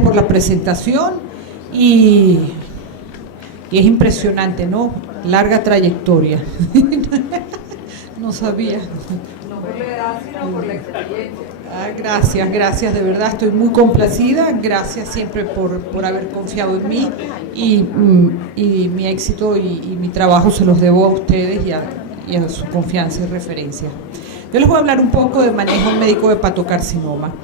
por la presentación y es impresionante, ¿no? Larga trayectoria. No sabía. No por la edad, sino por la experiencia. Gracias, de verdad estoy muy complacida, gracias siempre por haber confiado en mí y mi éxito y mi trabajo se los debo a ustedes y a su confianza y referencia. Yo les voy a hablar un poco del manejo médico de hepatocarcinoma.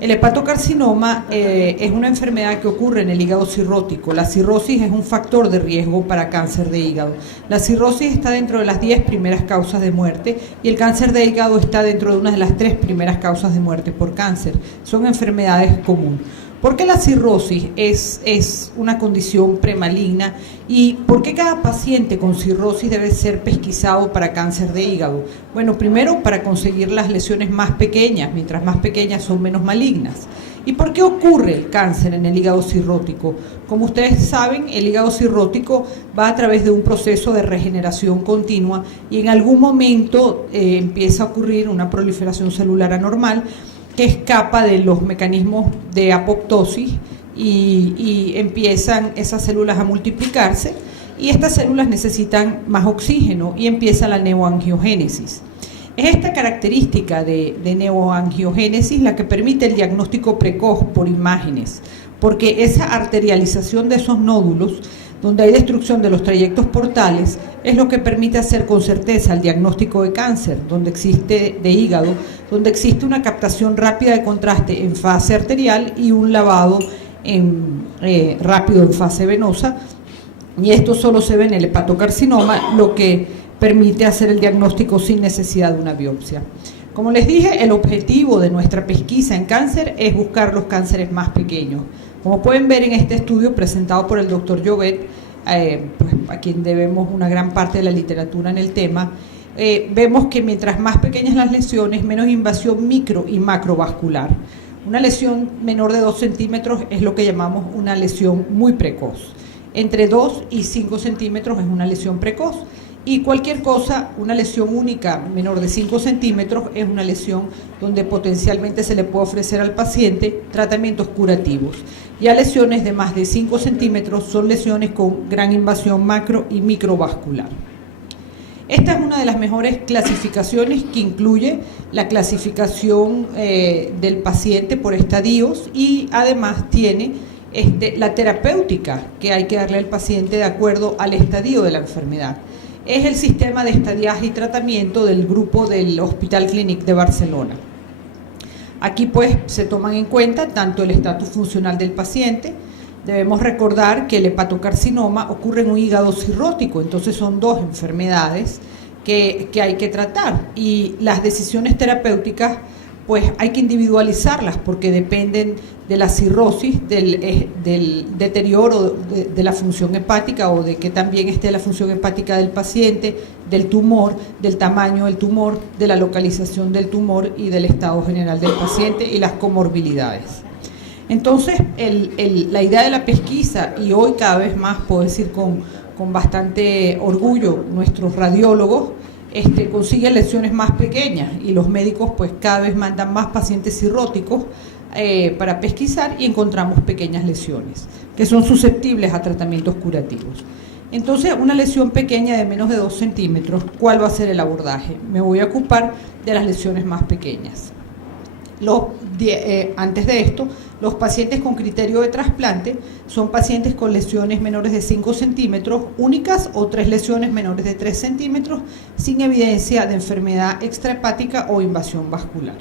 El hepatocarcinoma es una enfermedad que ocurre en el hígado cirrótico. La cirrosis es un factor de riesgo para cáncer de hígado. La cirrosis está dentro de las 10 primeras causas de muerte y el cáncer de hígado está dentro de una de las 3 primeras causas de muerte por cáncer. Son enfermedades comunes. ¿Por qué la cirrosis es una condición premaligna y por qué cada paciente con cirrosis debe ser pesquisado para cáncer de hígado? Bueno, primero para conseguir las lesiones más pequeñas, mientras más pequeñas son menos malignas. ¿Y por qué ocurre el cáncer en el hígado cirrótico? Como ustedes saben, el hígado cirrótico va a través de un proceso de regeneración continua y en algún momento empieza a ocurrir una proliferación celular anormal que escapa de los mecanismos de apoptosis y empiezan esas células a multiplicarse y estas células necesitan más oxígeno y empieza la neoangiogénesis. Es esta característica de neoangiogénesis la que permite el diagnóstico precoz por imágenes, porque esa arterialización de esos nódulos, donde hay destrucción de los trayectos portales, es lo que permite hacer con certeza el diagnóstico de cáncer, de hígado, donde existe una captación rápida de contraste en fase arterial y un lavado rápido en fase venosa, y esto solo se ve en el hepatocarcinoma, lo que permite hacer el diagnóstico sin necesidad de una biopsia. Como les dije, el objetivo de nuestra pesquisa en cáncer es buscar los cánceres más pequeños. Como pueden ver en este estudio presentado por el doctor Llobet, pues, a quien debemos una gran parte de la literatura en el tema, vemos que mientras más pequeñas las lesiones, menos invasión micro y macrovascular. Una lesión menor de 2 centímetros es lo que llamamos una lesión muy precoz. Entre 2 y 5 centímetros es una lesión precoz. Y cualquier cosa, una lesión única menor de 5 centímetros es una lesión donde potencialmente se le puede ofrecer al paciente tratamientos curativos. Ya lesiones de más de 5 centímetros son lesiones con gran invasión macro y microvascular. Esta es una de las mejores clasificaciones que incluye la clasificación del paciente por estadios y además tiene la terapéutica que hay que darle al paciente de acuerdo al estadio de la enfermedad. Es el sistema de estadiaje y tratamiento del grupo del Hospital Clínic de Barcelona. Aquí pues se toman en cuenta tanto el estatus funcional del paciente. Debemos recordar que el hepatocarcinoma ocurre en un hígado cirrótico, entonces son 2 enfermedades que hay que tratar y las decisiones terapéuticas pues hay que individualizarlas porque dependen de la cirrosis, del deterioro de la función hepática o de que también esté la función hepática del paciente, del tumor, del tamaño del tumor, de la localización del tumor y del estado general del paciente y las comorbilidades. Entonces, la idea de la pesquisa, y hoy cada vez más puedo decir con bastante orgullo, nuestros radiólogos consiguen lesiones más pequeñas y los médicos pues cada vez mandan más pacientes cirróticos para pesquisar y encontramos pequeñas lesiones que son susceptibles a tratamientos curativos. Entonces, una lesión pequeña de menos de 2 centímetros, ¿cuál va a ser el abordaje? Me voy a ocupar de las lesiones más pequeñas. Antes de esto, los pacientes con criterio de trasplante son pacientes con lesiones menores de 5 centímetros, únicas o 3 lesiones menores de 3 centímetros, sin evidencia de enfermedad extrahepática o invasión vascular.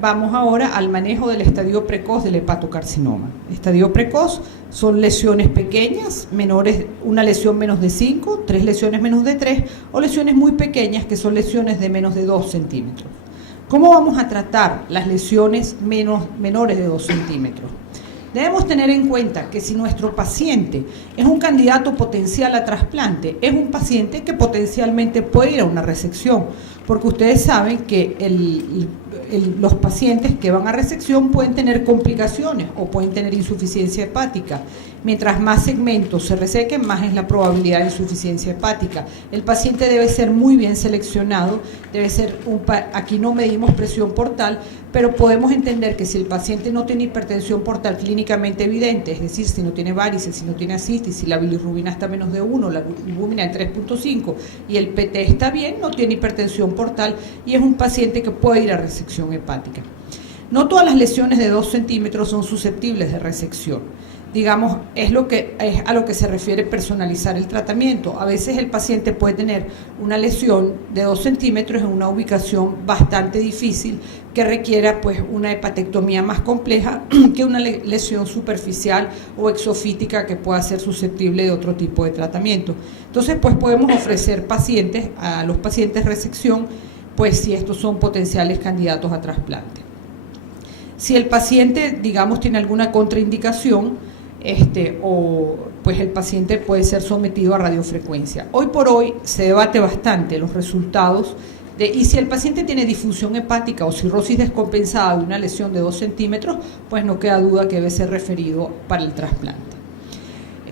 Vamos ahora al manejo del estadio precoz del hepatocarcinoma. Estadio precoz son lesiones pequeñas, una lesión menos de 5, 3 lesiones menos de 3 o lesiones muy pequeñas que son lesiones de menos de 2 centímetros. ¿Cómo vamos a tratar las lesiones menores de 2 centímetros? Debemos tener en cuenta que si nuestro paciente es un candidato potencial a trasplante, es un paciente que potencialmente puede ir a una resección, porque ustedes saben que los pacientes que van a resección pueden tener complicaciones o pueden tener insuficiencia hepática. Mientras más segmentos se resequen, más es la probabilidad de insuficiencia hepática. El paciente debe ser muy bien seleccionado, debe ser aquí no medimos presión portal, pero podemos entender que si el paciente no tiene hipertensión portal clínicamente evidente, es decir, si no tiene varices, si no tiene ascitis, si la bilirrubina está menos de 1, la albúmina de 3.5 y el PT está bien, no tiene hipertensión portal y es un paciente que puede ir a resección hepática. No todas las lesiones de 2 centímetros son susceptibles de resección. Digamos, es a lo que se refiere personalizar el tratamiento. A veces el paciente puede tener una lesión de 2 centímetros en una ubicación bastante difícil que requiera pues una hepatectomía más compleja que una lesión superficial o exofítica que pueda ser susceptible de otro tipo de tratamiento. Entonces, pues podemos ofrecer a los pacientes resección, pues si estos son potenciales candidatos a trasplante. Si el paciente, digamos, tiene alguna contraindicación, pues el paciente puede ser sometido a radiofrecuencia. Hoy por hoy se debate bastante los resultados y si el paciente tiene disfunción hepática o cirrosis descompensada de una lesión de 2 centímetros, pues no queda duda que debe ser referido para el trasplante.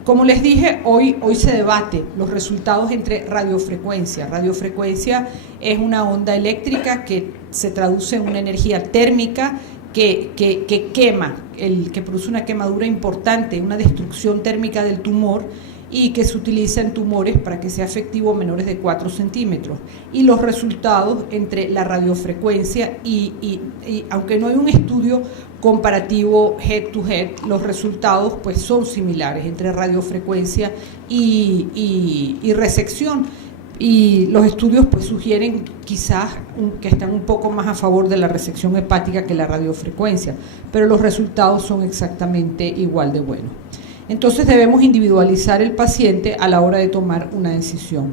Como les dije, hoy se debate los resultados entre radiofrecuencia. Radiofrecuencia es una onda eléctrica que se traduce en una energía térmica que quema, que produce una quemadura importante, una destrucción térmica del tumor y que se utiliza en tumores para que sea efectivo menores de 4 centímetros. Y los resultados entre la radiofrecuencia y aunque no hay un estudio comparativo head to head, los resultados pues son similares entre radiofrecuencia y resección. Y los estudios pues sugieren quizás que están un poco más a favor de la resección hepática que la radiofrecuencia, pero los resultados son exactamente igual de buenos. Entonces debemos individualizar el paciente a la hora de tomar una decisión.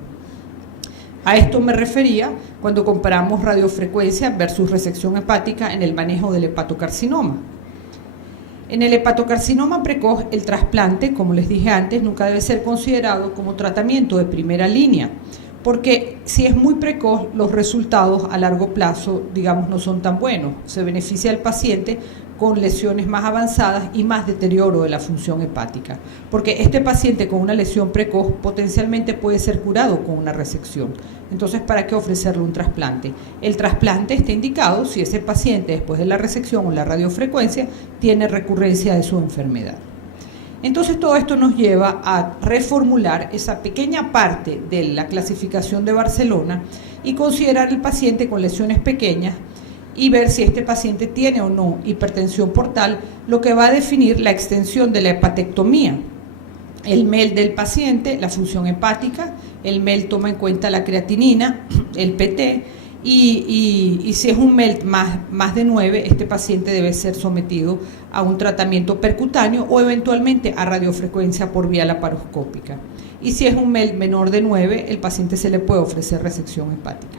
A esto me refería cuando comparamos radiofrecuencia versus resección hepática en el manejo del hepatocarcinoma. En el hepatocarcinoma precoz, el trasplante, como les dije antes, nunca debe ser considerado como tratamiento de primera línea, porque si es muy precoz, los resultados a largo plazo, digamos, no son tan buenos. Se beneficia al paciente con lesiones más avanzadas y más deterioro de la función hepática, porque este paciente con una lesión precoz potencialmente puede ser curado con una resección. Entonces, ¿para qué ofrecerle un trasplante? El trasplante está indicado si ese paciente después de la resección o la radiofrecuencia tiene recurrencia de su enfermedad. Entonces todo esto nos lleva a reformular esa pequeña parte de la clasificación de Barcelona y considerar el paciente con lesiones pequeñas y ver si este paciente tiene o no hipertensión portal, lo que va a definir la extensión de la hepatectomía. El MEL del paciente, la función hepática, el MEL toma en cuenta la creatinina, el PT, y si es un MEL más de 9, este paciente debe ser sometido a un tratamiento percutáneo o eventualmente a radiofrecuencia por vía laparoscópica. Y si es un MEL menor de 9, el paciente se le puede ofrecer resección hepática.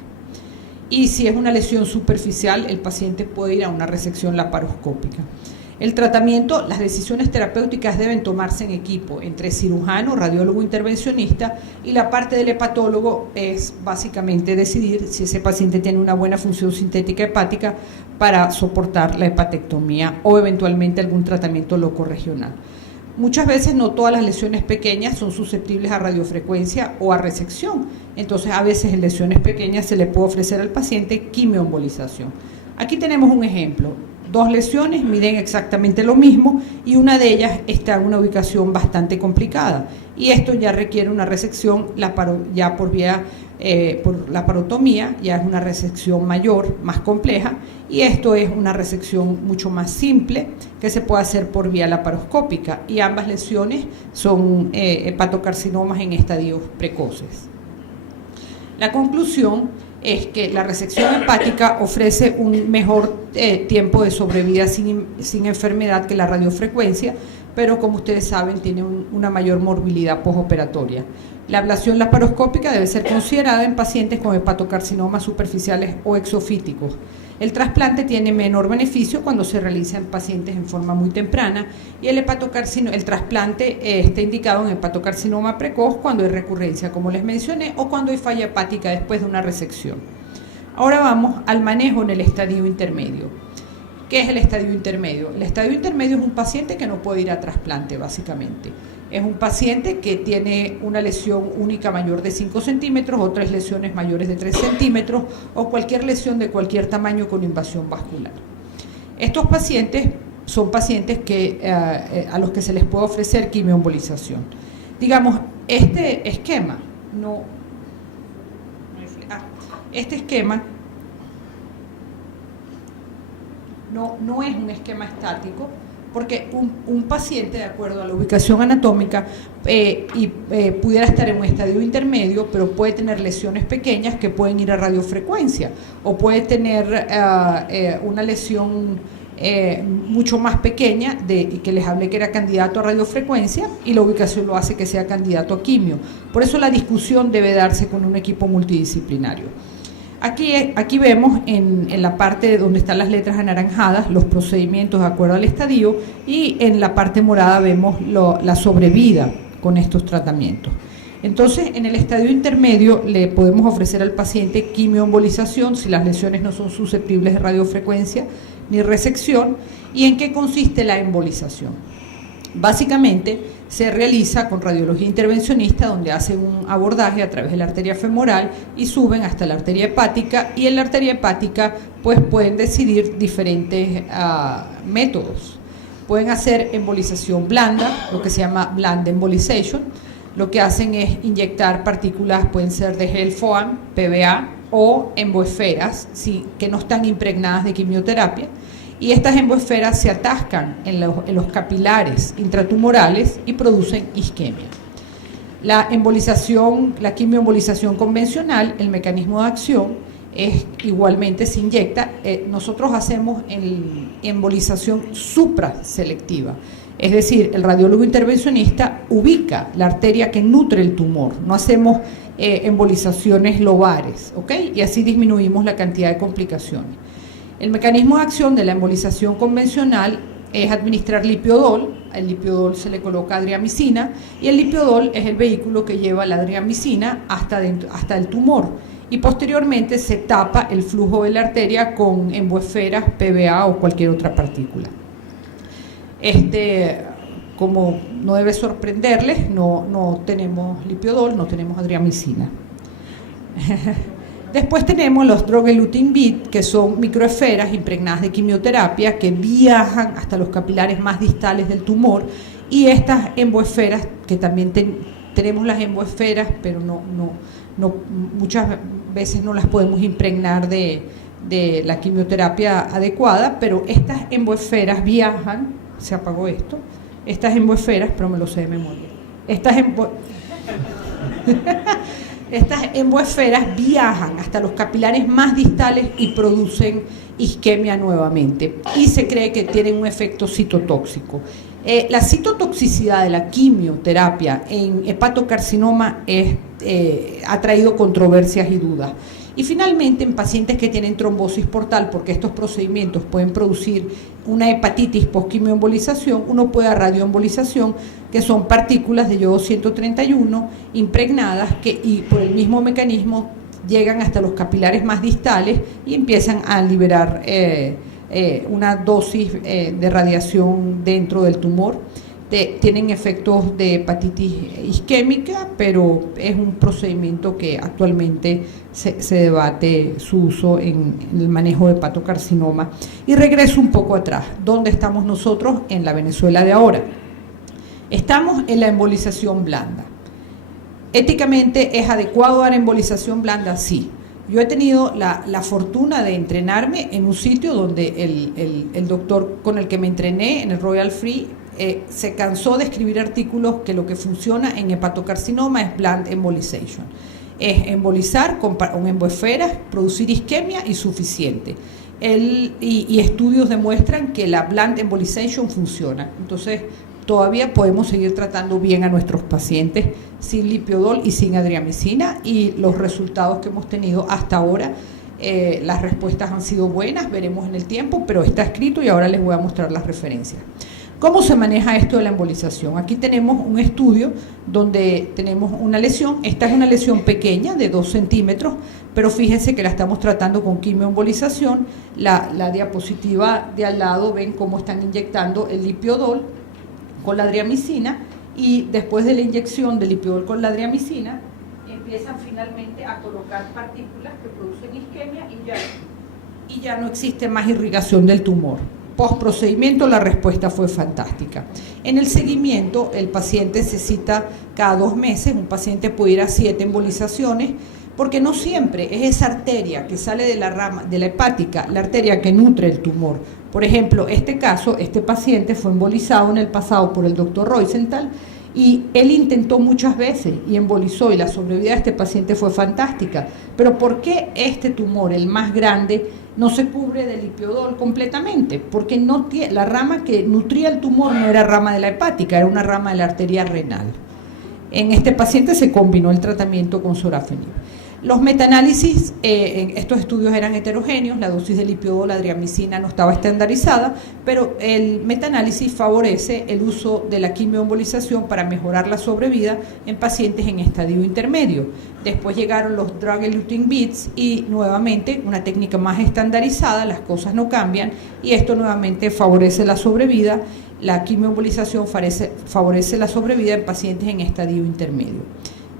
Y si es una lesión superficial, el paciente puede ir a una resección laparoscópica. El tratamiento, las decisiones terapéuticas deben tomarse en equipo entre cirujano, radiólogo intervencionista, y la parte del hepatólogo es básicamente decidir si ese paciente tiene una buena función sintética hepática para soportar la hepatectomía o eventualmente algún tratamiento locorregional. Muchas veces no todas las lesiones pequeñas son susceptibles a radiofrecuencia o a resección, entonces a veces en lesiones pequeñas se le puede ofrecer al paciente quimioembolización. Aquí tenemos un ejemplo. 2 lesiones miden exactamente lo mismo y una de ellas está en una ubicación bastante complicada y esto ya requiere una resección ya por laparotomía, ya es una resección mayor, más compleja, y esto es una resección mucho más simple que se puede hacer por vía laparoscópica y ambas lesiones son hepatocarcinomas en estadios precoces. La conclusión es que la resección hepática ofrece un mejor tiempo de sobrevida sin enfermedad que la radiofrecuencia, pero como ustedes saben tiene una mayor morbilidad postoperatoria. La ablación laparoscópica debe ser considerada en pacientes con hepatocarcinomas superficiales o exofíticos. El trasplante tiene menor beneficio cuando se realiza en pacientes en forma muy temprana y el trasplante está indicado en hepatocarcinoma precoz cuando hay recurrencia, como les mencioné, o cuando hay falla hepática después de una resección. Ahora vamos al manejo en el estadio intermedio. ¿Qué es el estadio intermedio? El estadio intermedio es un paciente que no puede ir a trasplante, básicamente. Es un paciente que tiene una lesión única mayor de 5 centímetros o 3 lesiones mayores de 3 centímetros o cualquier lesión de cualquier tamaño con invasión vascular. Estos pacientes son pacientes a los que se les puede ofrecer quimioembolización. Digamos, este esquema no es un esquema estático, porque un paciente, de acuerdo a la ubicación anatómica, pudiera estar en un estadio intermedio, pero puede tener lesiones pequeñas que pueden ir a radiofrecuencia, o puede tener una lesión mucho más pequeña, que les hablé que era candidato a radiofrecuencia, y la ubicación lo hace que sea candidato a quimio. Por eso la discusión debe darse con un equipo multidisciplinario. Aquí vemos en la parte donde están las letras anaranjadas los procedimientos de acuerdo al estadio, y en la parte morada vemos la sobrevida con estos tratamientos. Entonces, en el estadio intermedio le podemos ofrecer al paciente quimioembolización si las lesiones no son susceptibles de radiofrecuencia ni resección. ¿Y en qué consiste la embolización? Básicamente se realiza con radiología intervencionista, donde hacen un abordaje a través de la arteria femoral y suben hasta la arteria hepática, y en la arteria hepática pues pueden decidir diferentes métodos. Pueden hacer embolización blanda, lo que se llama bland embolization. Lo que hacen es inyectar partículas, pueden ser de gel foam, PVA o emboesferas, que no están impregnadas de quimioterapia. Y estas emboesferas se atascan en los capilares intratumorales y producen isquemia. La quimioembolización convencional, el mecanismo de acción es igualmente se inyecta. Nosotros hacemos embolización supraselectiva, es decir, el radiólogo intervencionista ubica la arteria que nutre el tumor, no hacemos embolizaciones lobares, ¿ok? Y así disminuimos la cantidad de complicaciones. El mecanismo de acción de la embolización convencional es administrar lipiodol. Al lipiodol se le coloca adriamicina, y el lipiodol es el vehículo que lleva la adriamicina hasta el tumor, y posteriormente se tapa el flujo de la arteria con emboesferas, PVA o cualquier otra partícula. Como no debe sorprenderles, no tenemos lipiodol, no tenemos adriamicina. Después tenemos los drug-eluting bead, que son microesferas impregnadas de quimioterapia que viajan hasta los capilares más distales del tumor, y estas emboesferas, que también tenemos las emboesferas, pero muchas veces no las podemos impregnar de la quimioterapia adecuada, pero estas emboesferas viajan, se apagó esto, estas emboesferas, pero me lo sé de memoria, estas emboesferas viajan hasta los capilares más distales y producen isquemia nuevamente, y se cree que tienen un efecto citotóxico. La citotoxicidad de la quimioterapia en hepatocarcinoma ha traído controversias y dudas. Y finalmente, en pacientes que tienen trombosis portal, porque estos procedimientos pueden producir una hepatitis post-quimioembolización, uno puede dar radioembolización, que son partículas de yodo 131 impregnadas y por el mismo mecanismo llegan hasta los capilares más distales y empiezan a liberar una dosis de radiación dentro del tumor. Tienen efectos de hepatitis isquémica, pero es un procedimiento que actualmente se debate su uso en el manejo de hepatocarcinoma. Y regreso un poco atrás. ¿Dónde estamos nosotros en la Venezuela de ahora? Estamos en la embolización blanda. ¿Éticamente es adecuado dar embolización blanda? Sí. Yo he tenido la fortuna de entrenarme en un sitio donde el doctor con el que me entrené, en el Royal Free, se cansó de escribir artículos que lo que funciona en hepatocarcinoma es bland embolization. Es embolizar con emboesferas, producir isquemia y suficiente. Y estudios demuestran que la bland embolization funciona. Entonces, todavía podemos seguir tratando bien a nuestros pacientes sin lipiodol y sin adriamicina, y los resultados que hemos tenido hasta ahora, las respuestas han sido buenas, veremos en el tiempo, pero está escrito y ahora les voy a mostrar las referencias. ¿Cómo se maneja esto de la embolización? Aquí tenemos un estudio donde tenemos una lesión. Esta es una lesión pequeña de 2 centímetros, pero fíjense que la estamos tratando con quimioembolización. La diapositiva de al lado, ven cómo están inyectando el lipiodol con la driamicina, y después de la inyección del lipiodol con la driamicina, empiezan finalmente a colocar partículas que producen isquemia y ya no existe más irrigación del tumor. Post procedimiento la respuesta fue fantástica. En el seguimiento el paciente se cita cada 2 meses, un paciente puede ir a 7 embolizaciones, porque no siempre es esa arteria que sale de la rama de la hepática, la arteria que nutre el tumor. Por ejemplo, este paciente fue embolizado en el pasado por el doctor Rosenthal, y él intentó muchas veces y embolizó, y la sobrevida de este paciente fue fantástica. Pero ¿por qué este tumor, el más grande, no se cubre de lipiodol completamente? Porque la rama que nutría el tumor no era rama de la hepática, era una rama de la arteria renal. En este paciente se combinó el tratamiento con sorafenib. Los metaanálisis, en estos estudios eran heterogéneos, la dosis de lipiodol, la driamicina no estaba estandarizada, pero el metaanálisis favorece el uso de la quimioembolización para mejorar la sobrevida en pacientes en estadio intermedio. Después llegaron los drug-eluting beads y nuevamente una técnica más estandarizada, las cosas no cambian, y esto nuevamente favorece la sobrevida. La quimioembolización favorece la sobrevida en pacientes en estadio intermedio.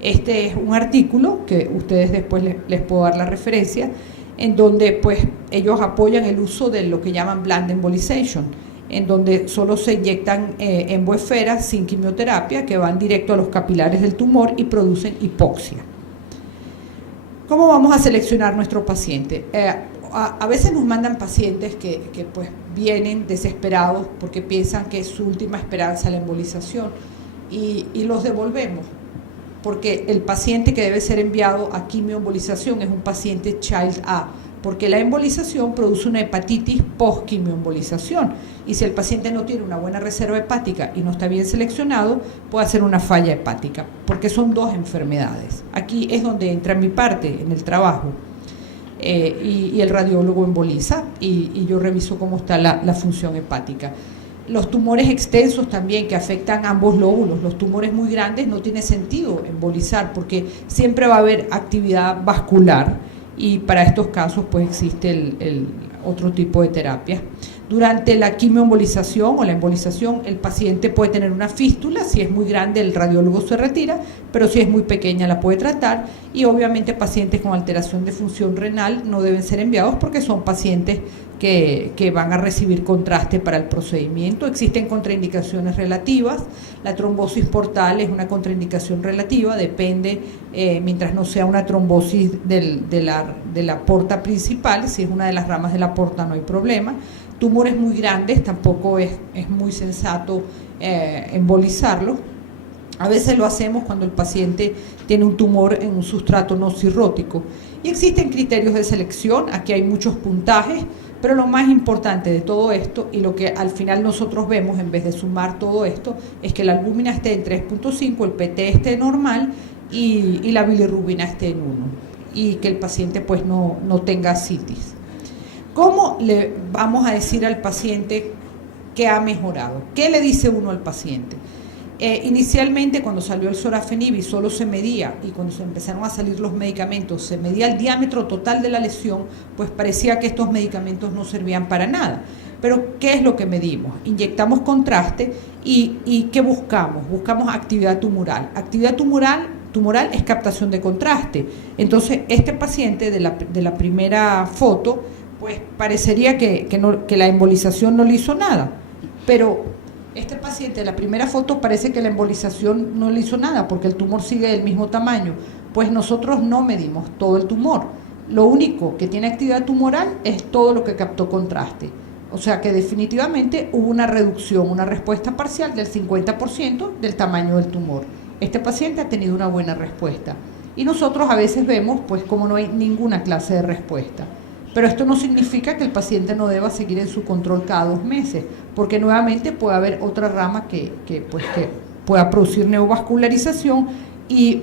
Este es un artículo que ustedes después les puedo dar la referencia, en donde pues ellos apoyan el uso de lo que llaman bland embolization, en donde solo se inyectan emboesferas sin quimioterapia que van directo a los capilares del tumor y producen hipoxia. ¿Cómo vamos a seleccionar nuestro paciente? A veces nos mandan pacientes que pues vienen desesperados porque piensan que es su última esperanza la embolización, y los devolvemos, porque el paciente que debe ser enviado a quimioembolización es un paciente Child A, porque la embolización produce una hepatitis post-quimioembolización, y si el paciente no tiene una buena reserva hepática y no está bien seleccionado, puede hacer una falla hepática, porque son 2 enfermedades. Aquí es donde entra mi parte en el trabajo, y el radiólogo emboliza, y yo reviso cómo está la función hepática. Los tumores extensos también, que afectan ambos lóbulos. Los tumores muy grandes no tiene sentido embolizar, porque siempre va a haber actividad vascular, y para estos casos pues existe el otro tipo de terapia. Durante la quimioembolización o la embolización, el paciente puede tener una fístula. Si es muy grande, el radiólogo se retira, pero si es muy pequeña la puede tratar, y obviamente pacientes con alteración de función renal no deben ser enviados, porque son pacientes que van a recibir contraste para el procedimiento. Existen contraindicaciones relativas. La trombosis portal es una contraindicación relativa, depende, mientras no sea una trombosis de la porta principal. Si es una de las ramas de la porta no hay problema. Tumores muy grandes tampoco es muy sensato embolizarlos. A veces lo hacemos cuando el paciente tiene un tumor en un sustrato no cirrótico. Y existen criterios de selección, aquí hay muchos puntajes, pero lo más importante de todo esto, y lo que al final nosotros vemos en vez de sumar todo esto, es que la albúmina esté en 3.5, el PT esté normal y la bilirrubina esté en 1, y que el paciente pues no tenga citis. ¿Cómo le vamos a decir al paciente que ha mejorado? ¿Qué le dice uno al paciente? Inicialmente, cuando salió el sorafenib y solo se medía, y cuando se empezaron a salir los medicamentos, se medía el diámetro total de la lesión, pues parecía que estos medicamentos no servían para nada. Pero, ¿qué es lo que medimos? Inyectamos contraste y ¿qué buscamos? Buscamos actividad tumoral. Actividad tumoral es captación de contraste. Entonces, este paciente de la primera foto, pues parecería que la embolización no le hizo nada, pero este paciente de la primera foto parece que la embolización no le hizo nada, porque el tumor sigue del mismo tamaño. Pues nosotros no medimos todo el tumor, lo único que tiene actividad tumoral es todo lo que captó contraste, o sea que definitivamente hubo una reducción, una respuesta parcial del 50% del tamaño del tumor. Este paciente ha tenido una buena respuesta, y nosotros a veces vemos pues como no hay ninguna clase de respuesta. Pero esto no significa que el paciente no deba seguir en su control cada 2 meses, porque nuevamente puede haber otra rama que pueda producir neovascularización,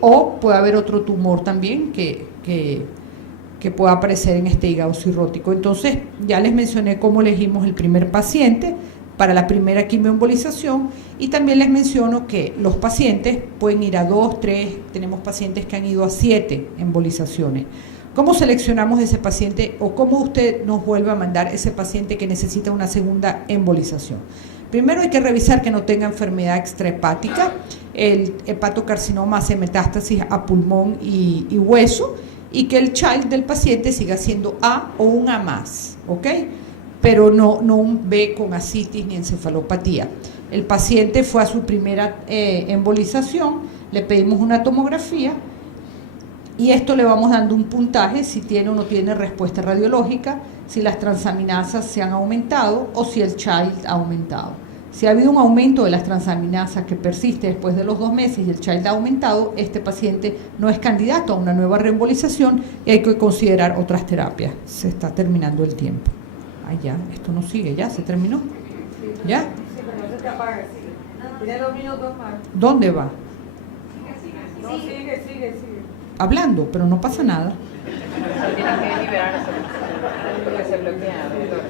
o puede haber otro tumor también que pueda aparecer en este hígado cirrótico. Entonces, ya les mencioné cómo elegimos el primer paciente. para la primera quimioembolización, y también les menciono que los pacientes pueden ir a 2, 3, tenemos pacientes que han ido a 7 embolizaciones. ¿Cómo seleccionamos ese paciente o cómo usted nos vuelve a mandar ese paciente que necesita una segunda embolización? Primero hay que revisar que no tenga enfermedad extrahepática, el hepatocarcinoma hace metástasis a pulmón y hueso, y que el child del paciente siga siendo A o un A más, ¿ok? Pero no un B con ascitis ni encefalopatía. El paciente fue a su primera embolización, le pedimos una tomografía y esto le vamos dando un puntaje si tiene o no tiene respuesta radiológica, si las transaminasas se han aumentado o si el child ha aumentado. Si ha habido un aumento de las transaminasas que persiste después de los 2 meses y el child ha aumentado, este paciente no es candidato a una nueva reembolización y hay que considerar otras terapias. Se está terminando el tiempo. Ya, esto no sigue, ya, se terminó. ¿Ya? Sí, pero no se te apaga, sigue. Tiene 2 minutos más. ¿Dónde va? No, sigue. Hablando, pero no pasa nada. Tiene que liberarse porque se bloquea, doctor.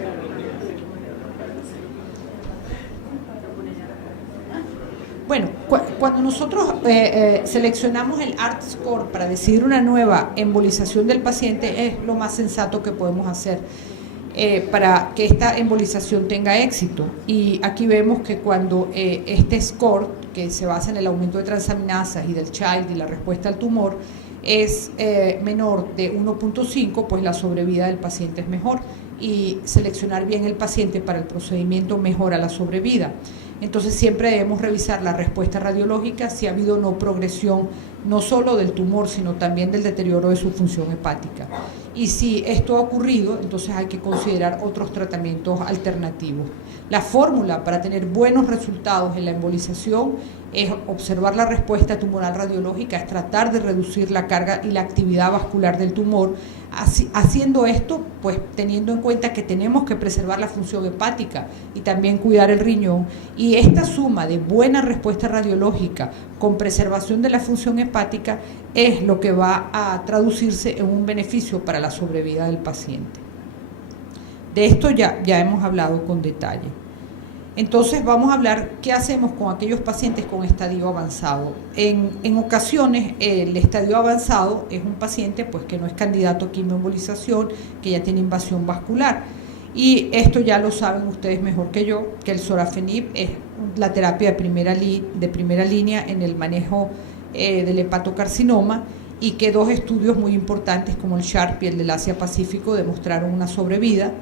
Bueno, cuando nosotros seleccionamos el ART score para decidir una nueva embolización del paciente, es lo más sensato que podemos hacer para que esta embolización tenga éxito. Y aquí vemos que cuando este score, que se basa en el aumento de transaminasas y del child y la respuesta al tumor, es menor de 1.5, pues la sobrevida del paciente es mejor, y seleccionar bien el paciente para el procedimiento mejora la sobrevida. Entonces siempre debemos revisar la respuesta radiológica, si ha habido o no progresión, no solo del tumor, sino también del deterioro de su función hepática. Y si esto ha ocurrido, entonces hay que considerar otros tratamientos alternativos. La fórmula para tener buenos resultados en la embolización es observar la respuesta tumoral radiológica, es tratar de reducir la carga y la actividad vascular del tumor. Haciendo esto, pues teniendo en cuenta que tenemos que preservar la función hepática y también cuidar el riñón, y esta suma de buena respuesta radiológica con preservación de la función hepática es lo que va a traducirse en un beneficio para la sobrevida del paciente. De esto ya hemos hablado con detalle. Entonces vamos a hablar qué hacemos con aquellos pacientes con estadio avanzado. En ocasiones el estadio avanzado es un paciente pues que no es candidato a quimioembolización, que ya tiene invasión vascular. Y esto ya lo saben ustedes mejor que yo, que el sorafenib es la terapia de primera línea en el manejo del hepatocarcinoma, y que 2 estudios muy importantes como el SHARP y el del Asia-Pacífico demostraron una sobrevida,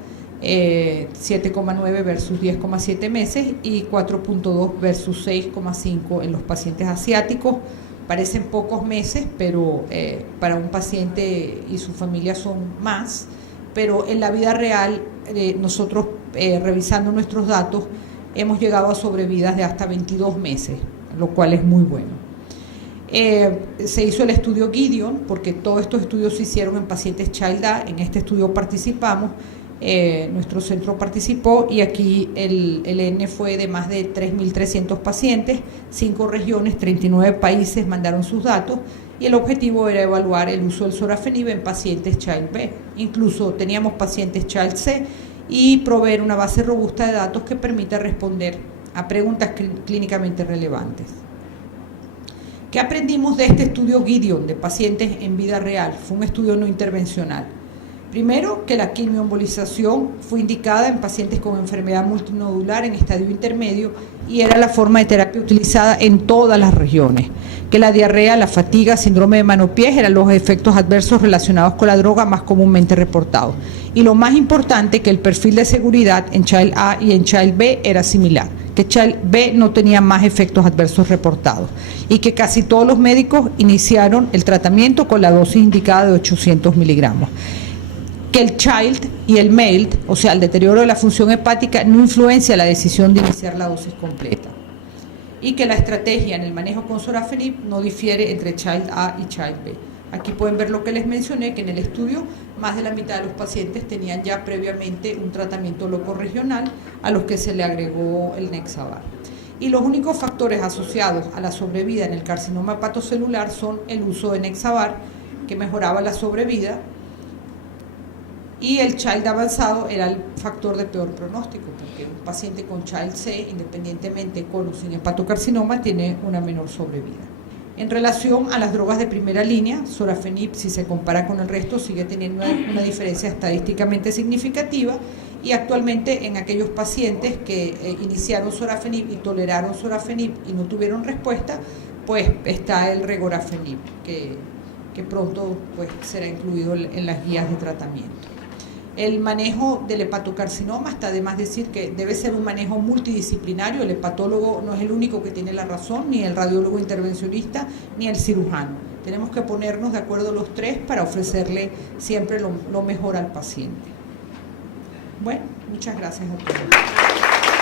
7,9 versus 10,7 meses y 4,2 versus 6,5 en los pacientes asiáticos. Parecen pocos meses, pero para un paciente y su familia son más, pero en la vida real nosotros revisando nuestros datos hemos llegado a sobrevidas de hasta 22 meses, lo cual es muy bueno. Se hizo el estudio Gideon, porque todos estos estudios se hicieron en pacientes Child A. En este estudio participamos, nuestro centro participó, y aquí el N fue de más de 3.300 pacientes, 5 regiones, 39 países mandaron sus datos, y el objetivo era evaluar el uso del sorafenib en pacientes Child B. Incluso teníamos pacientes Child C, y proveer una base robusta de datos que permita responder a preguntas clínicamente relevantes. ¿Qué aprendimos de este estudio Gideon de pacientes en vida real? Fue un estudio no intervencional. Primero, que la quimioembolización fue indicada en pacientes con enfermedad multinodular en estadio intermedio y era la forma de terapia utilizada en todas las regiones. Que la diarrea, la fatiga, síndrome de mano-pies eran los efectos adversos relacionados con la droga más comúnmente reportados. Y lo más importante, que el perfil de seguridad en Child A y en Child B era similar, que Child B no tenía más efectos adversos reportados y que casi todos los médicos iniciaron el tratamiento con la dosis indicada de 800 miligramos. Que el child y el male, o sea, el deterioro de la función hepática, no influencia la decisión de iniciar la dosis completa. Y que la estrategia en el manejo con sorafenib no difiere entre child A y child B. Aquí pueden ver lo que les mencioné, que en el estudio más de la mitad de los pacientes tenían ya previamente un tratamiento locorregional a los que se le agregó el Nexavar. Y los únicos factores asociados a la sobrevida en el carcinoma hepatocelular son el uso de Nexavar, que mejoraba la sobrevida, y el Child avanzado era el factor de peor pronóstico, porque un paciente con Child C, independientemente con o sin hepatocarcinoma, tiene una menor sobrevida. En relación a las drogas de primera línea, sorafenib, si se compara con el resto, sigue teniendo una diferencia estadísticamente significativa, y actualmente en aquellos pacientes que iniciaron sorafenib y toleraron sorafenib y no tuvieron respuesta, pues está el regorafenib, que pronto pues será incluido en las guías de tratamiento. El manejo del hepatocarcinoma, está de más decir que debe ser un manejo multidisciplinario. El hepatólogo no es el único que tiene la razón, ni el radiólogo intervencionista, ni el cirujano. Tenemos que ponernos de acuerdo los tres para ofrecerle siempre lo mejor al paciente. Bueno, muchas gracias a todos.